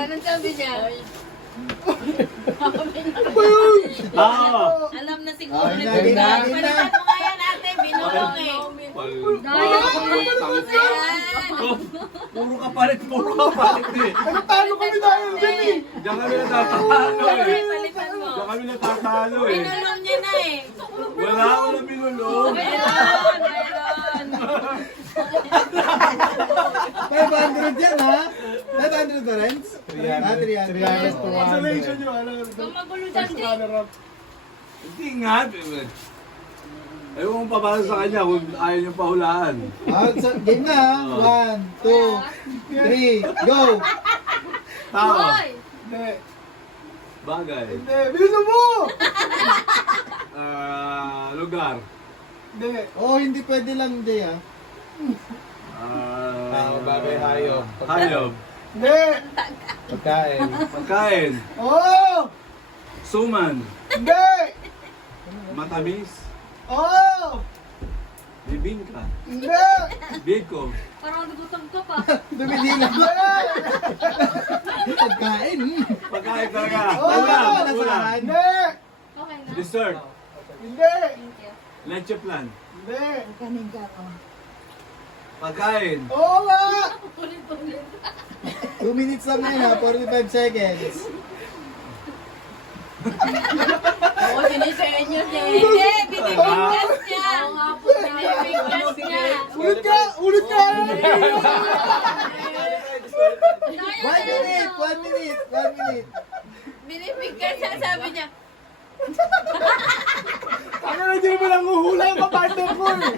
Anong sabi niya? Alam na siguro. Ay, lagi na. Palitan mo nga yan ate, binulong eh. Puro kapalit eh. Ano talo kami dahil dyan eh? Diyan kami natatalo eh. Palitan mo. Diyan kami natatalo eh. Binulong niya na eh. Wala ako na binulong. Meron. 500 yan ha? 500 ba rin? 300. 300 to 100. Isolation nyo, ano? Kung magulo dyan, First Jay. runner-up. Hindi nga. Ewan ko pa para sa kanya kung ayaw niyo pahulaan. Game na ha? 1, 2, 3, go! Tao. Hindi. Bagay. Hindi. Bilisan mo! Lugar. Hindi. Oh, hindi pwede lang, Jay ha? Tao, bagay, hayop. Hayop. Hindi. Pagkain. Pagkain. Oo! Suman. Hindi. Matamis. Oo! Bibingka. Hindi. Biko. Parang nagutom ka pa. Dumidila. Pagkain. Pagkain talaga. Oo! Ulam. Ulam. Hindi. Okay na. Dessert. Hindi. Thank you. Leche plan. Hindi. Pagkain. Oo nga! 2 minutes lang ngayon ha? 45 seconds. Oo, sinisenyo niya. Hindi, binibigkas niya. Oo nga po. Binibigkas niya. Ulit ka! Ulit ka! 1 minute! 1 minute! 1 minute! Binibigkas siya, sabi niya. Ano na din mo lang uhula yung kapartner mo eh!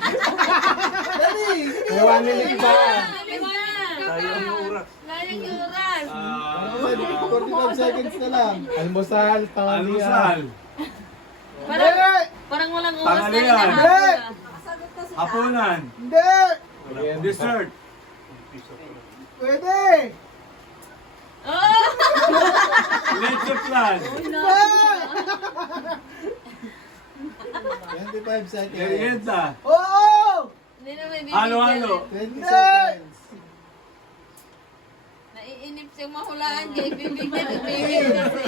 Dali! May 1 minute pa. Sabi niya. Sayang yung oras. Sayang yung oras. 45 seconds na lang. Almusal, tanghalian. Almusal. Parang walang oras na rin Tanghalian. na hapon. Hapunan. Hindi! Dessert. Pwede! Oh! Leche plan. 25 seconds. Merienda. Oo! Hindi naman bibigyan. Halo-halo. 20 seconds. Naiinip siyang mahulaan. Kaya bibigyan at bibigyan kasi.